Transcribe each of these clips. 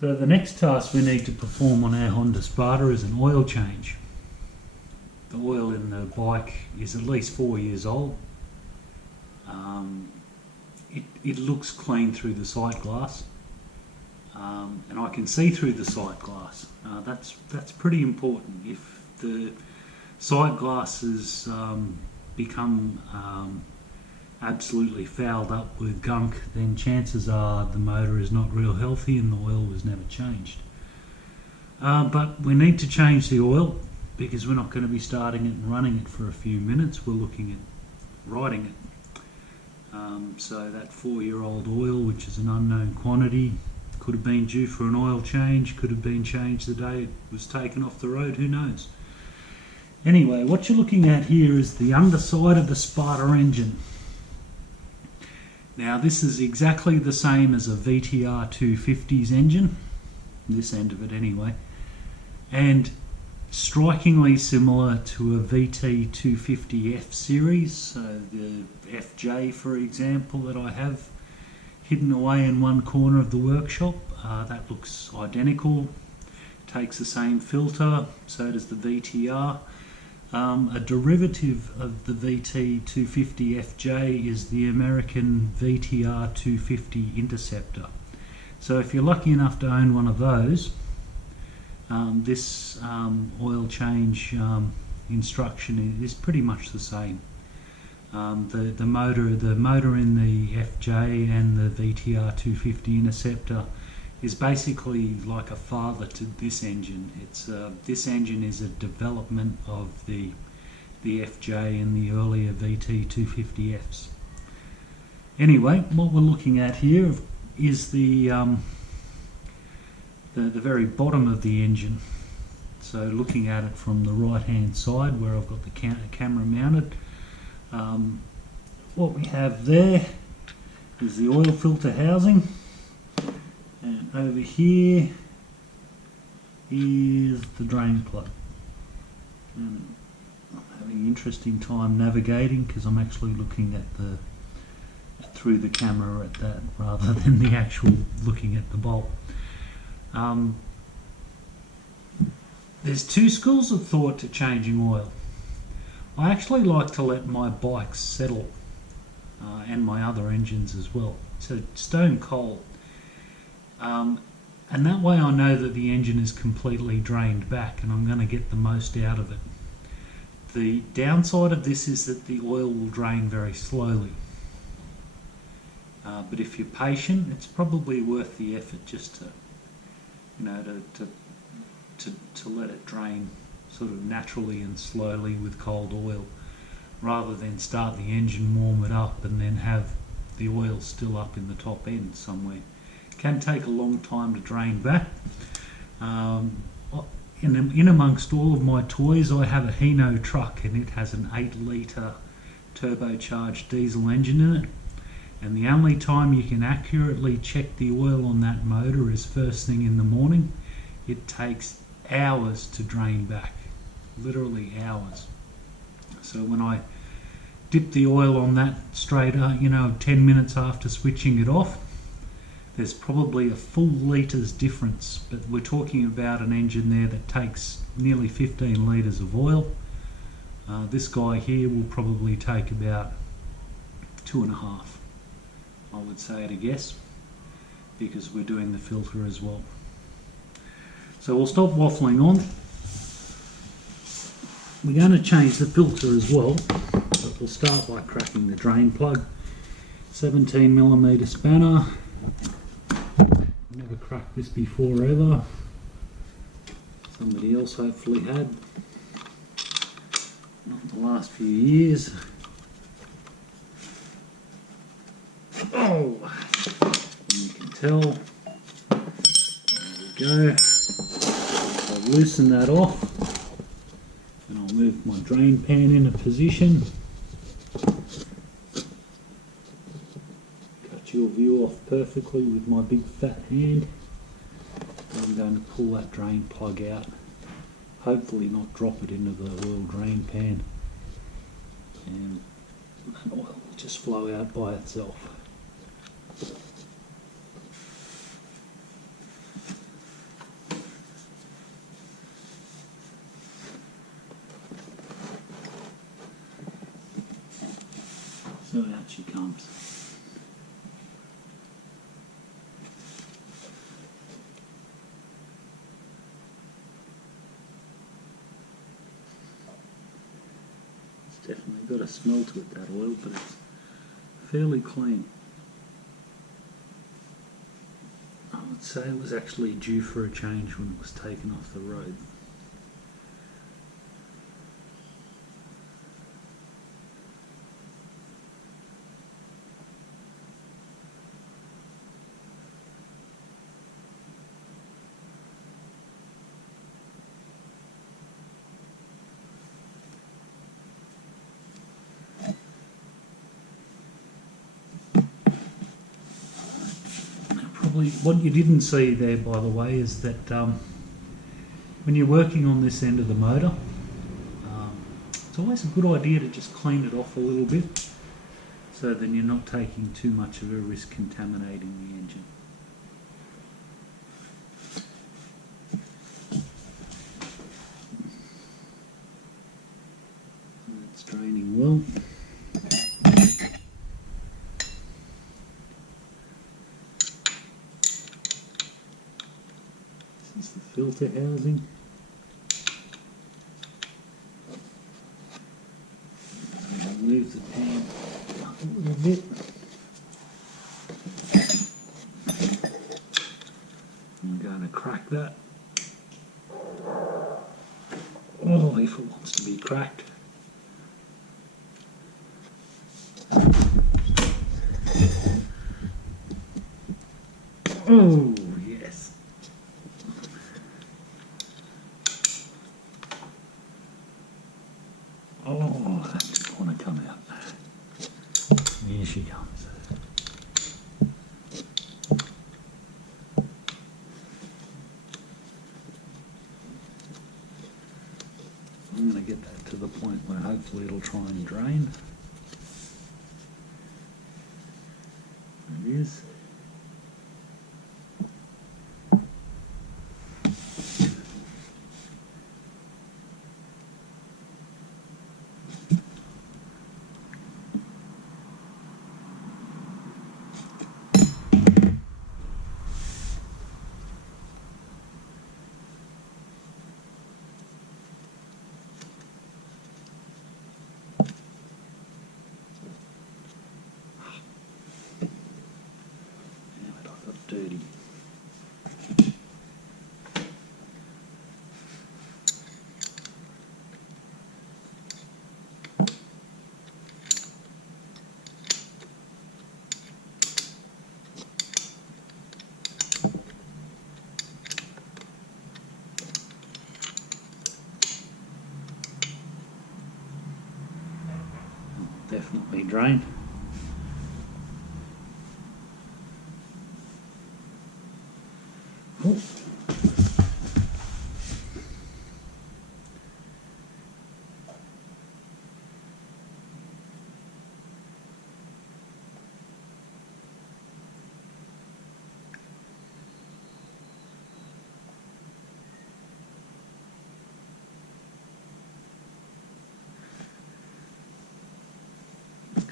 So the next task we need to perform on our Honda Spada is an oil change. The oil in the bike is at least 4 years old. It looks clean through the sight glass, and I can see through the sight glass. That's pretty important. If the sight glasses become absolutely fouled up with gunk, then chances are the motor is not real healthy and the oil was never changed. But we need to change the oil because we're not going to be starting it and running it for a few minutes. We're looking at riding it. So that 4-year-old oil, which is an unknown quantity, could have been due for an oil change, could have been changed the day it was taken off the road, who knows. Anyway, what you're looking at here is the underside of the Spada engine. Now this is exactly the same as a VTR250's engine, this end of it anyway, and strikingly similar to a VT250F series, so the FJ for example that I have hidden away in one corner of the workshop. That looks identical, takes the same filter, so does the VTR. A derivative of the VT250FJ is the American VTR250 Interceptor. So if you're lucky enough to own one of those, this oil change instruction is pretty much the same. The motor in the FJ and the VTR250 Interceptor is basically like a father to this engine. This engine is a development of the FJ and the earlier VT250Fs. Anyway, what we're looking at here is the very bottom of the engine. So looking at it from the right hand side where I've got the camera mounted, what we have there is the oil filter housing, and over here is the drain plug. And I'm having an interesting time navigating because I'm actually looking at through the camera at that rather than the actual looking at the bolt. There's two schools of thought to changing oil. I actually like to let my bikes settle, and my other engines as well, so stone cold, and that way I know that the engine is completely drained back and I'm going to get the most out of it. The downside of this is that the oil will drain very slowly, but if you're patient, it's probably worth the effort just to let it drain sort of naturally and slowly with cold oil, rather than start the engine, warm it up and then have the oil still up in the top end somewhere. It can take a long time to drain back. In amongst all of my toys I have a Hino truck, and it has an 8-litre turbocharged diesel engine in it, and the only time you can accurately check the oil on that motor is first thing in the morning. It takes hours to drain back, literally hours. So when I dip the oil on that straight up, 10 minutes after switching it off, there's probably a full litres difference, but we're talking about an engine there that takes nearly 15 litres of oil. This guy here will probably take about 2.5, I would say at a guess, because we're doing the filter as well. So we'll stop waffling on. We're going to change the filter as well, but we'll start by cracking the drain plug. 17mm spanner. Never cracked this before ever. Somebody else hopefully had. Not the last few years. Oh! You can tell. There we go. I'll loosen that off. And I'll move my drain pan into position. Cut your view off perfectly with my big fat hand. I'm going to pull that drain plug out. Hopefully not drop it into the oil drain pan. And that oil will just flow out by itself. So out she comes. It's definitely got a smell to it, that oil, but it's fairly clean. I would say it was actually due for a change when it was taken off the road. What you didn't see there, by the way, is that when you're working on this end of the motor, it's always a good idea to just clean it off a little bit, so then you're not taking too much of a risk contaminating the engine. It's draining well. This is the filter housing. Move the pan up a little bit. I'm going to crack that. Oh, if it wants to be cracked. Oh, yes. Oh, that didn't want to come out. Here she comes. I'm going to get that to the point where hopefully it'll try and drain. There it is. Dirty. Definitely drain. Oh.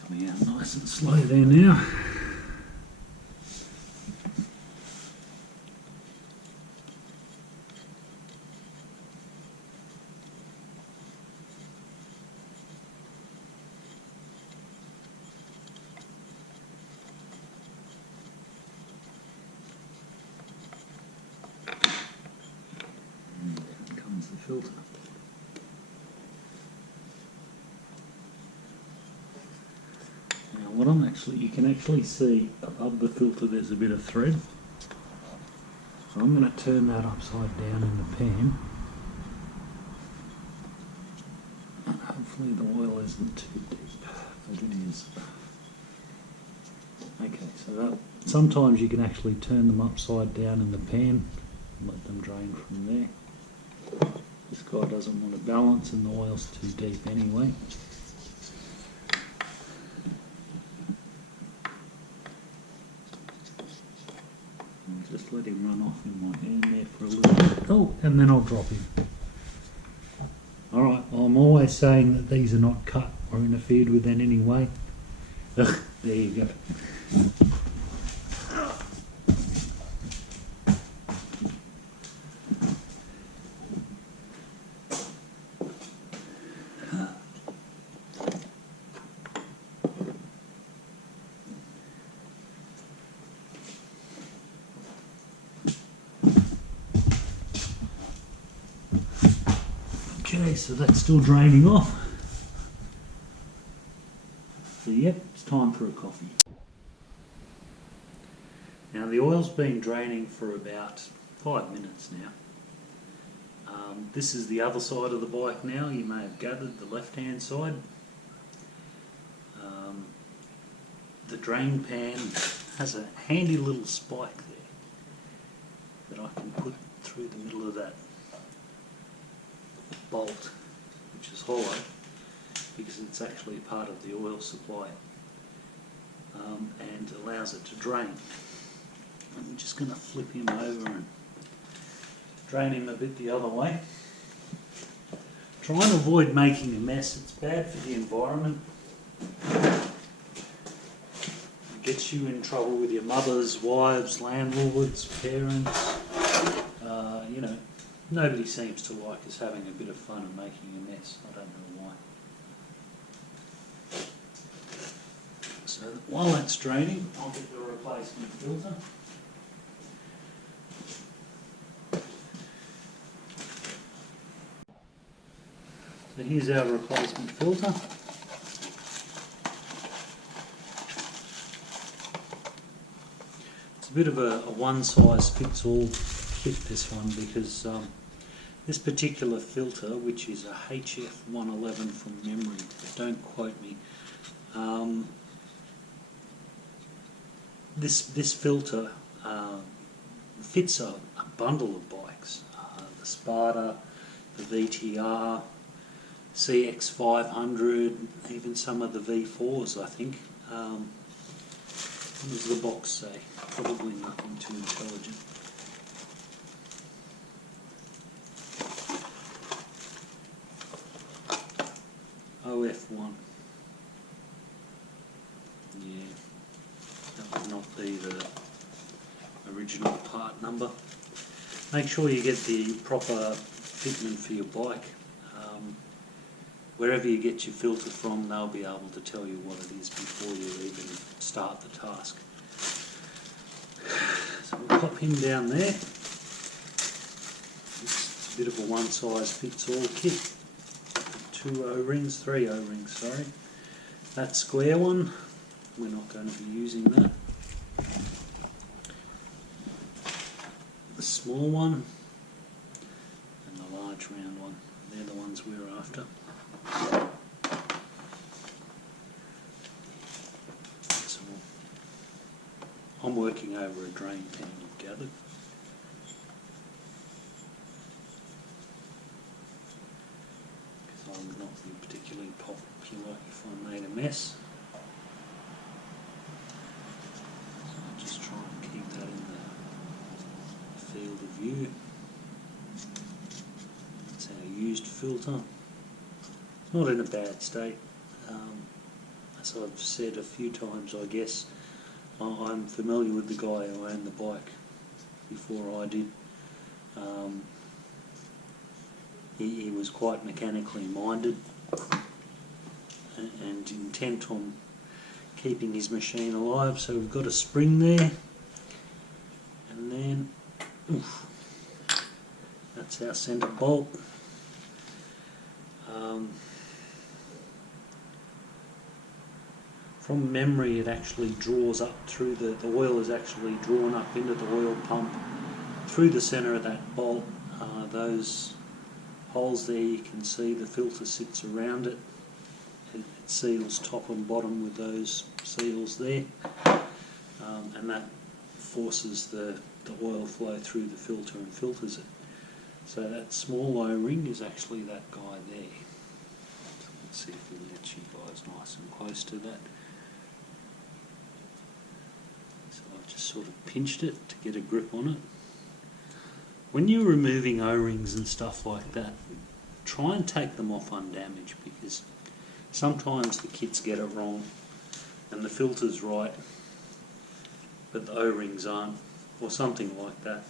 Coming out nice and slow there now. The filter. Now what you can actually see above the filter there's a bit of thread. So I'm going to turn that upside down in the pan. And hopefully the oil isn't too deep, but it is. Okay, so that, sometimes you can actually turn them upside down in the pan and let them drain from there. This guy doesn't want to balance and the oil's too deep anyway. I'll just let him run off in my hand there for a little bit. Oh, and then I'll drop him. Alright, well, I'm always saying that these are not cut or interfered with in any way. Ugh, there you go. Okay, so that's still draining off. So yep, it's time for a coffee. Now the oil's been draining for about 5 minutes now. This is the other side of the bike now, you may have gathered, the left hand side. The drain pan has a handy little spike there that I can put through the middle of that bolt, which is hollow, because it's actually part of the oil supply, and allows it to drain. I'm just going to flip him over and drain him a bit the other way. Try and avoid making a mess, it's bad for the environment. It gets you in trouble with your mothers, wives, landlords, parents. You know, nobody seems to like us having a bit of fun and making a mess. I don't know why. So while that's draining, I'll get the replacement filter. So here's our replacement filter. It's a bit of a one-size-fits-all kit, this one, because this particular filter, which is a HF111 from memory, don't quote me, this filter fits a bundle of bikes, the Spada, the VTR, CX500, even some of the V4s, I think. What does the box say? Probably nothing too intelligent. OF1. Yeah, that would not be the original part number. Make sure you get the proper fitment for your bike. Wherever you get your filter from, they'll be able to tell you what it is before you even start the task. So we'll pop him down there. It's a bit of a one-size-fits-all kit. 2 O-rings, 3 O-rings, sorry. That square one, we're not going to be using that. The small one and the large round one, they're the ones we're after. So I'm working over a drain pan, you've gathered. Because I'm not particularly popular if I made a mess. So I'll just try and keep that in the field of view. That's our used filter. Not in a bad state. As I've said a few times, I guess, I'm familiar with the guy who owned the bike before I did. He was quite mechanically minded and intent on keeping his machine alive. So we've got a spring there, and then that's our centre bolt. From memory, it actually draws up through the oil is actually drawn up into the oil pump through the centre of that bolt. Those holes there, you can see the filter sits around it. It seals top and bottom with those seals there, and that forces the oil flow through the filter and filters it. So that small O-ring is actually that guy there. So let's see if we can get you guys nice and close to that. So I've just sort of pinched it to get a grip on it. When you're removing O-rings and stuff like that, try and take them off undamaged, because sometimes the kids get it wrong and the filter's right, but the O-rings aren't, or something like that.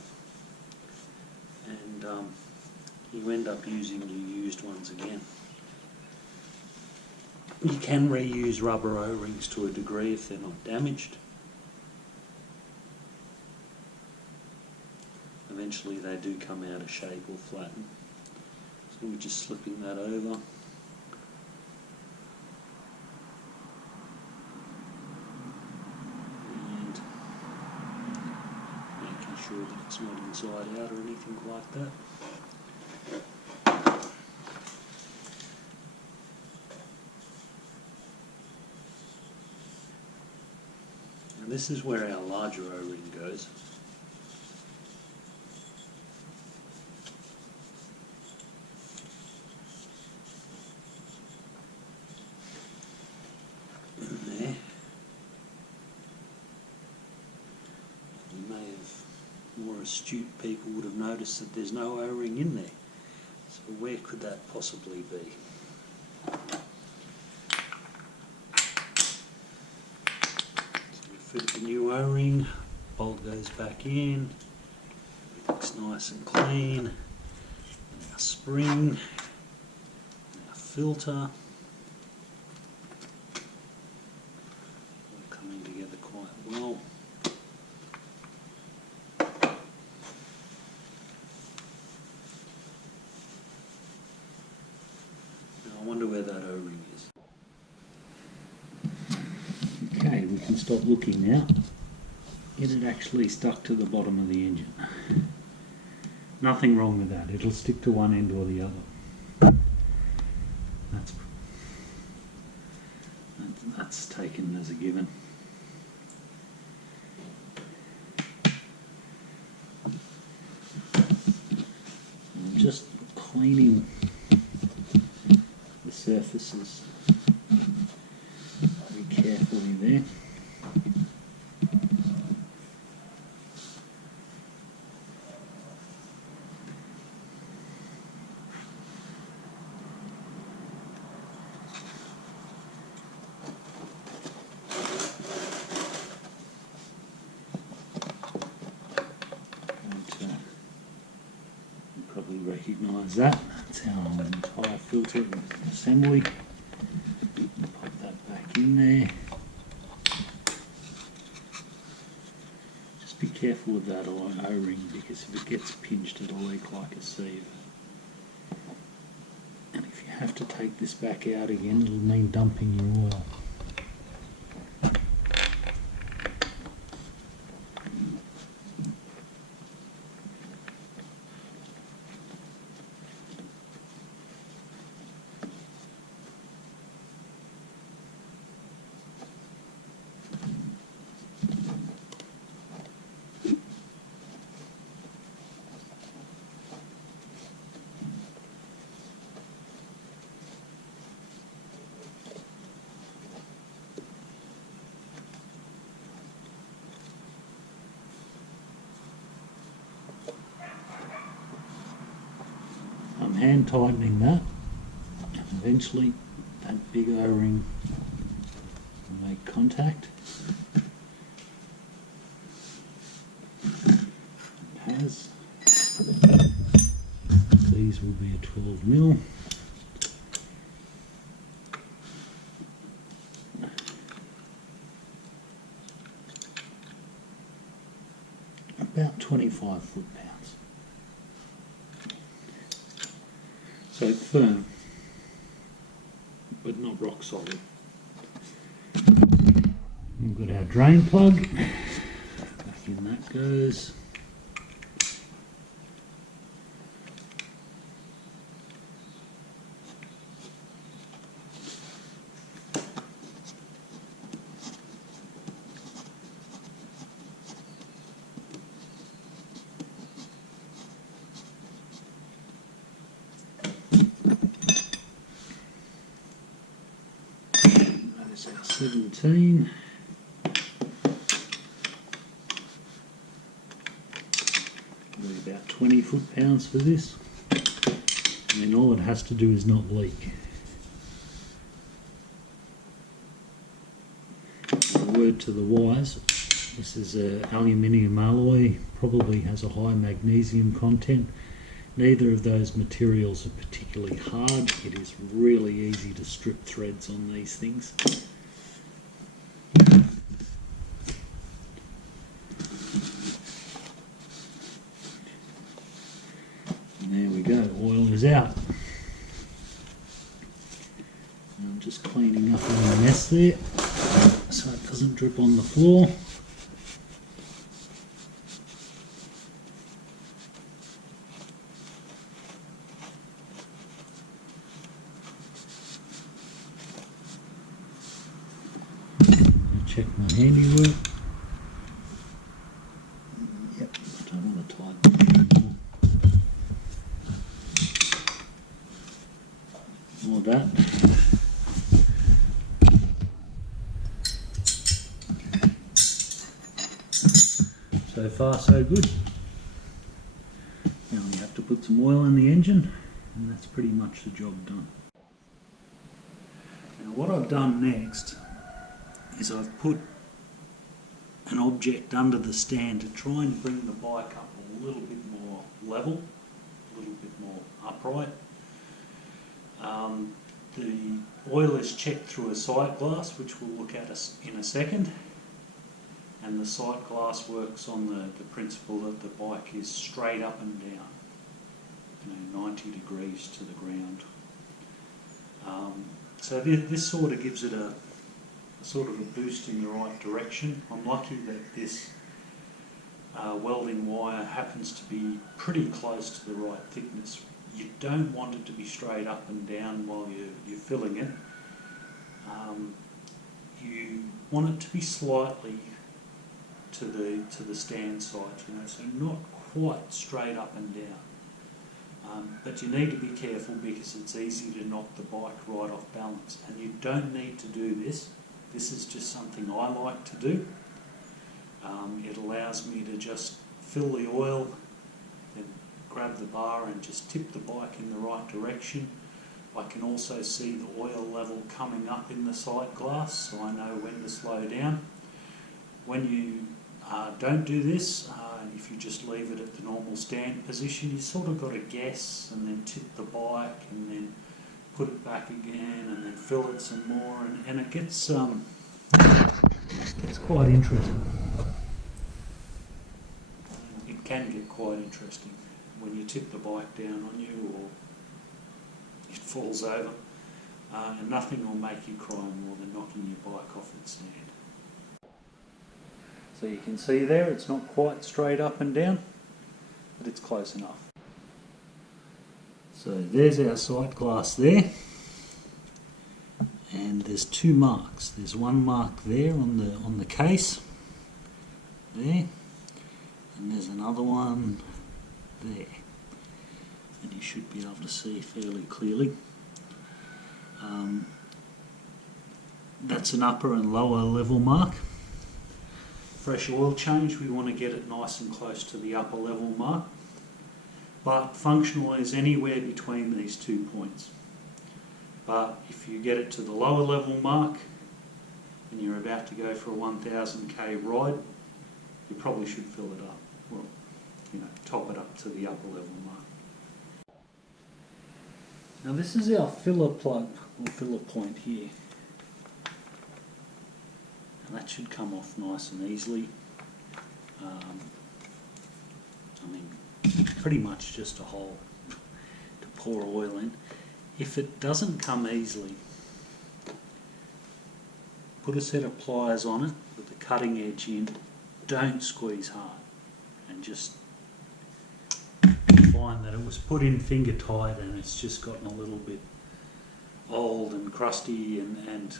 And you end up using your used ones again. You can reuse rubber O-rings to a degree if they're not damaged. Eventually they do come out of shape or flatten. So we're just slipping that over. And making sure that it's not inside out or anything like that. And this is where our larger O-ring goes. There. You may have, more astute people would have noticed that there's no O-ring in there. So where could that possibly be? Fit the new O-ring, bolt goes back in, looks nice and clean. Our spring, our filter, all coming together quite well. Now I wonder where that O-ring is. Okay, we can stop looking now. It had actually stuck to the bottom of the engine. Nothing wrong with that. It'll stick to one end or the other. That's taken as a given. I'm just cleaning the surfaces very carefully there. Probably recognise that. That's our entire filter assembly. Pop that back in there. Just be careful with that O-ring, because if it gets pinched it'll leak like a sieve. And if you have to take this back out again, it'll mean dumping your oil. I'm hand tightening that, and eventually that big O-ring will make contact. It has. These will be a 12mm. About 25 foot-pounds. So firm, but not rock solid. We've got our drain plug. Back in that goes. That is our 17. About 20 foot-pounds for this, and then all it has to do is not leak. word to the wise. This is an aluminium alloy, probably has a high magnesium content. Neither of those materials are particularly hard. It is really easy to strip threads on these things. And there we go, oil is out. I'm just cleaning up any mess there so it doesn't drip on the floor. Check my handiwork. Yep, I don't want to tighten it anymore. More of that. So far so good. Now we have to put some oil in the engine and that's pretty much the job done. Now what I've done next is I've put an object under the stand to try and bring the bike up a little bit more level, a little bit more upright. The oil is checked through a sight glass, which we'll look at in a second, and the sight glass works on the principle that the bike is straight up and down, 90 degrees to the ground. So this sort of gives it a sort of a boost in the right direction. I'm lucky that this welding wire happens to be pretty close to the right thickness. You don't want it to be straight up and down while you're filling it. You want it to be slightly to the stand side, so not quite straight up and down. But you need to be careful because it's easy to knock the bike right off balance, and you don't need to do this. This is just something I like to do. It allows me to just fill the oil, then grab the bar and just tip the bike in the right direction. I can also see the oil level coming up in the sight glass, so I know when to slow down. When you don't do this, if you just leave it at the normal stand position, you sort of got to guess and then tip the bike and then put it back again and then fill it some more, and it gets it's quite interesting. It can get quite interesting when you tip the bike down on you or it falls over, and nothing will make you cry more than knocking your bike off its stand. So you can see there it's not quite straight up and down, but it's close enough. So there's our sight glass there, and there's two marks. There's one mark there on the case, there, and there's another one there, and you should be able to see fairly clearly. That's an upper and lower level mark. Fresh oil change, we want to get it nice and close to the upper level mark, but functional is anywhere between these 2 points. But if you get it to the lower level mark and you're about to go for a 1000k ride, you probably should fill it up, or top it up to the upper level mark. Now this is our filler plug or filler point here. And that should come off nice and easily. Pretty much just a hole to pour oil in. If it doesn't come easily, put a set of pliers on it with the cutting edge in. Don't squeeze hard, and just find that it was put in finger tight and it's just gotten a little bit old and crusty and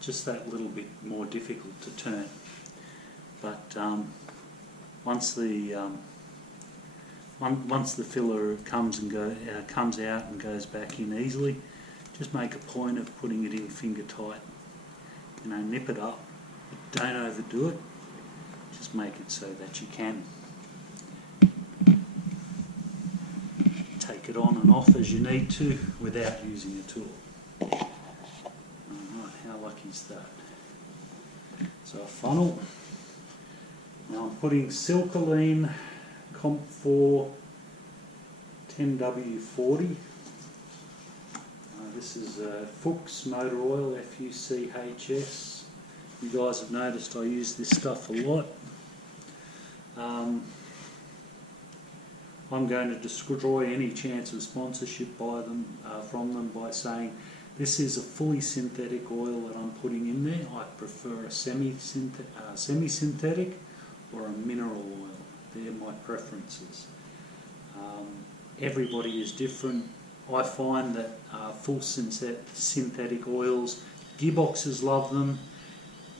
just that little bit more difficult to turn. But once the filler comes out and goes back in easily, just make a point of putting it in finger tight. Nip it up, but don't overdo it. Just make it so that you can take it on and off as you need to without using a tool. Alright, how lucky is that? So a funnel. Now I'm putting Silcoline Comp 4 10W40. This is Fuchs Motor Oil, FUCHS. You guys have noticed I use this stuff a lot. I'm going to destroy any chance of sponsorship from them by saying this is a fully synthetic oil that I'm putting in there. I prefer a semi-synthetic or a mineral oil. They're my preferences. Everybody is different. I find that full synthetic oils, gearboxes love them.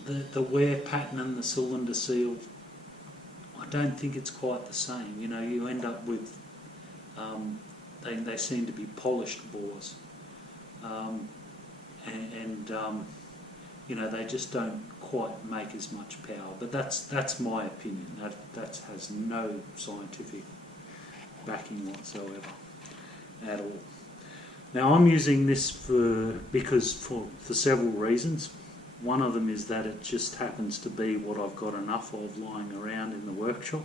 The wear pattern and the cylinder seal, I don't think it's quite the same. You know, you end up with, they seem to be polished bores. You know, they just don't quite make as much power. But that's my opinion. That has no scientific backing whatsoever at all. Now I'm using this for several reasons. One of them is that it just happens to be what I've got enough of lying around in the workshop.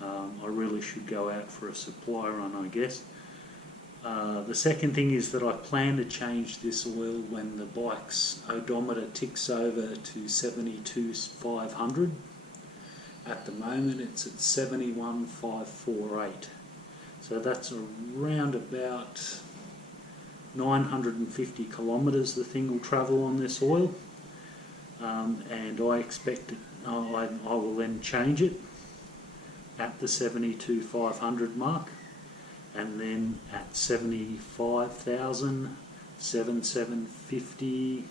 I really should go out for a supply run, I guess. The second thing is that I plan to change this oil when the bike's odometer ticks over to 72,500. At the moment it's at 71,548. So that's around about 950 kilometres the thing will travel on this oil, and I expect it, I will then change it at the 72,500 mark, and then at 75,750,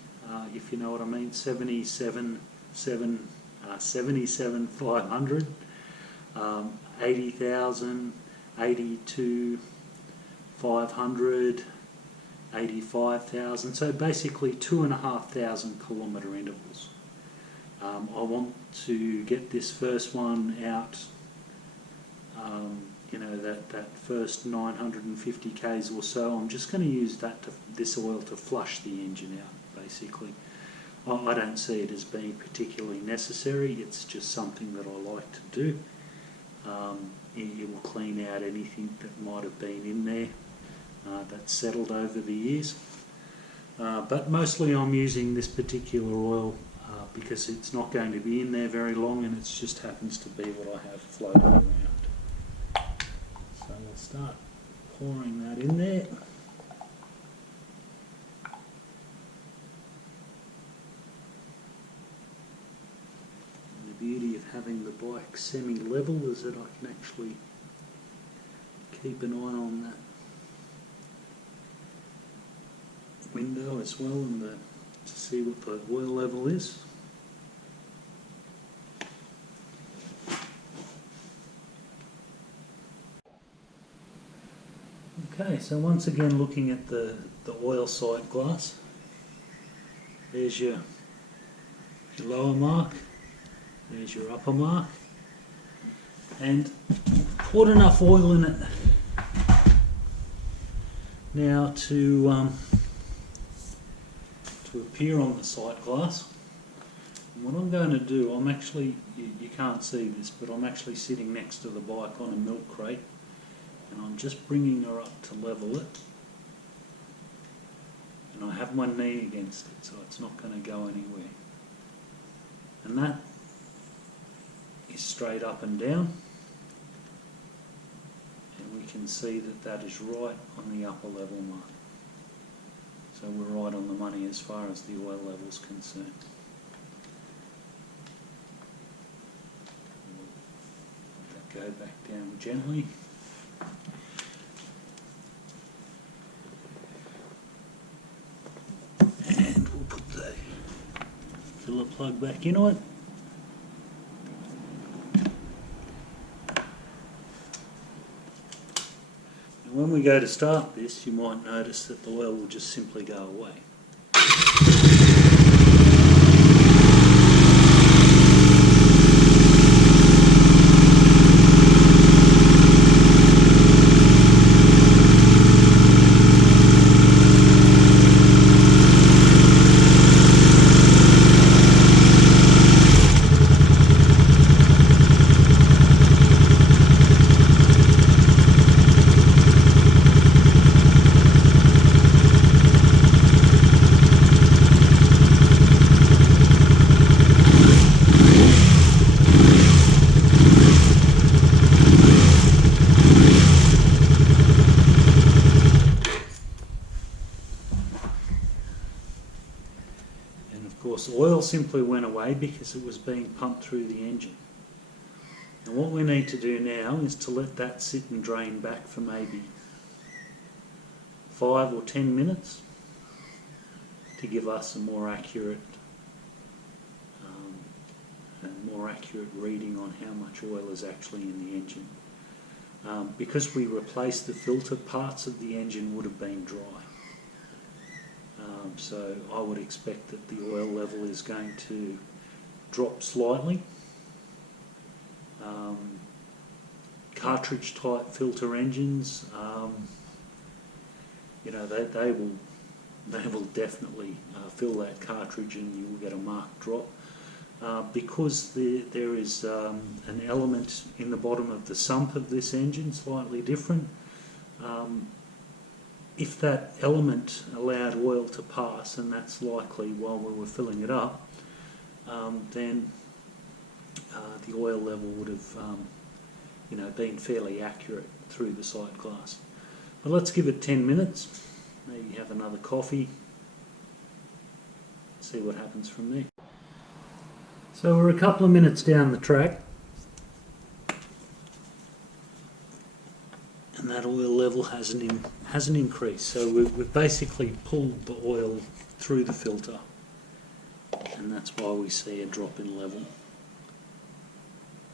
if you know what I mean, 77,500, 80,000, 82,500, 85,000, so basically 2,500 kilometre intervals. I want to get this first one out, you know, that first 950 k's or so. I'm just going to use this oil to flush the engine out, basically. I don't see it as being particularly necessary, it's just something that I like to do. It will clean out anything that might have been in there that's settled over the years. But mostly I'm using this particular oil because it's not going to be in there very long, and it just happens to be what I have floating around. So we'll start pouring that in there. And the beauty of having the bike semi-level is that I can actually keep an eye on that window as well, and to see what the oil level is. Okay, so once again looking at the oil sight glass, there's your lower mark, there's your upper mark, and poured enough oil in it now to appear on the sight glass. And what I'm going to do, I'm actually, you can't see this, but I'm actually sitting next to the bike on a milk crate, and I'm just bringing her up to level it, and I have my knee against it so it's not going to go anywhere, and that is straight up and down, and we can see that is right on the upper level mark. So we're right on the money as far as the oil level is concerned. Let that go back down gently. And we'll put the filler plug back into it. When we go to start this, you might notice that the oil will just simply go away. course, oil simply went away because it was being pumped through the engine. And what we need to do now is to let that sit and drain back for maybe 5 or 10 minutes to give us a more accurate reading on how much oil is actually in the engine. Because we replaced the filter, parts of the engine would have been dry. So I would expect that the oil level is going to drop slightly. Cartridge type filter engines, you know, they will definitely fill that cartridge and you will get a marked drop. Because there is an element in the bottom of the sump of this engine slightly different. If that element allowed oil to pass, and that's likely while we were filling it up, then the oil level would have you know, been fairly accurate through the sight glass. But let's give it 10 minutes, maybe have another coffee, see what happens from there. So we're a couple of minutes down the track and that oil level hasn't increased. So we've basically pulled the oil through the filter, and that's why we see a drop in level.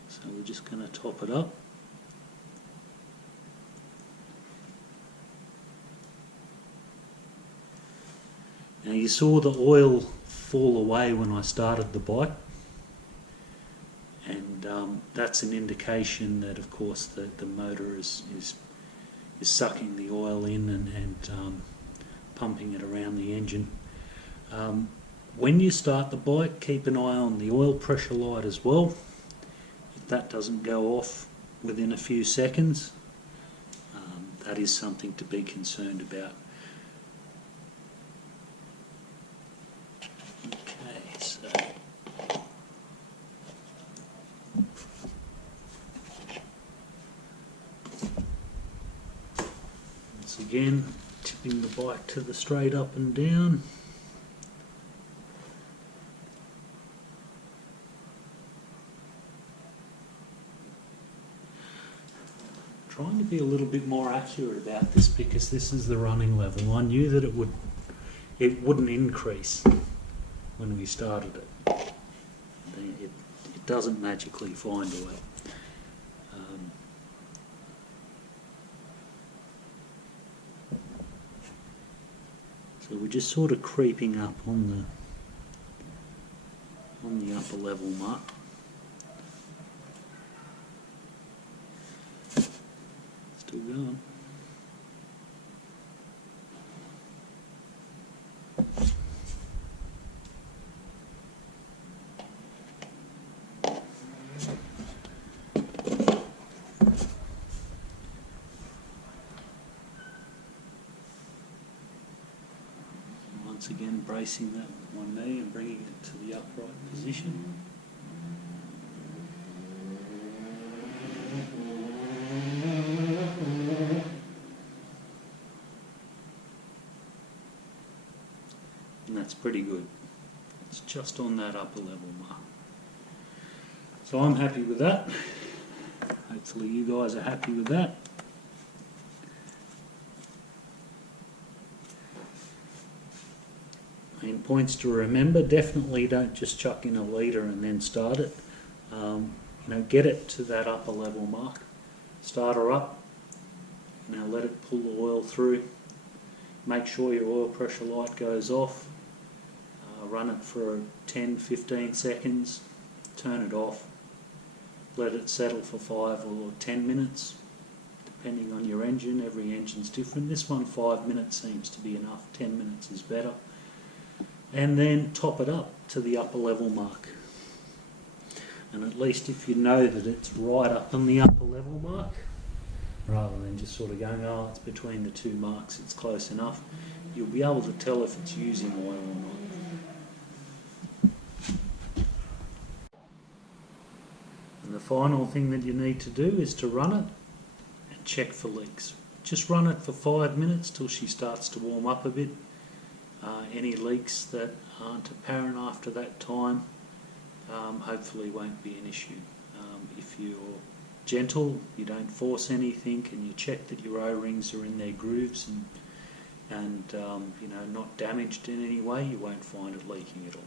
So we're just going to top it up. Now you saw the oil fall away when I started the bike, and that's an indication that, of course, the motor is sucking the oil in and pumping it around the engine. When you start the bike, keep an eye on the oil pressure light as well. If that doesn't go off within a few seconds, that is something to be concerned about. Okay, so once again, tipping the bike to the straight up and down. Trying to be a little bit more accurate about this because this is the running level. I knew that it wouldn't increase when we started it. It doesn't magically find oil. So we're just sort of creeping up on the upper level mark. Still going. Once again, bracing that with one knee and bringing it to the upright position. And that's pretty good. It's just on that upper level mark. So I'm happy with that. Hopefully you guys are happy with that. Main points to remember: definitely don't just chuck in a litre and then start it. Get it to that upper level mark. Start her up. Now let it pull the oil through. Make sure your oil pressure light goes off. Run it for 10-15 seconds. Turn it off. Let it settle for 5 or 10 minutes, depending on your engine. Every engine's different. This one, 5 minutes seems to be enough. 10 minutes is better. And then top it up to the upper level mark. And at least if you know that it's right up on the upper level mark, rather than just sort of going, oh, it's between the two marks, it's close enough, you'll be able to tell if it's using oil or not. And the final thing that you need to do is to run it and check for leaks. Just run it for 5 minutes till she starts to warm up a bit. Any leaks that aren't apparent after that time hopefully won't be an issue. If you're gentle, you don't force anything, and you check that your O-rings are in their grooves and not damaged in any way, you won't find it leaking at all.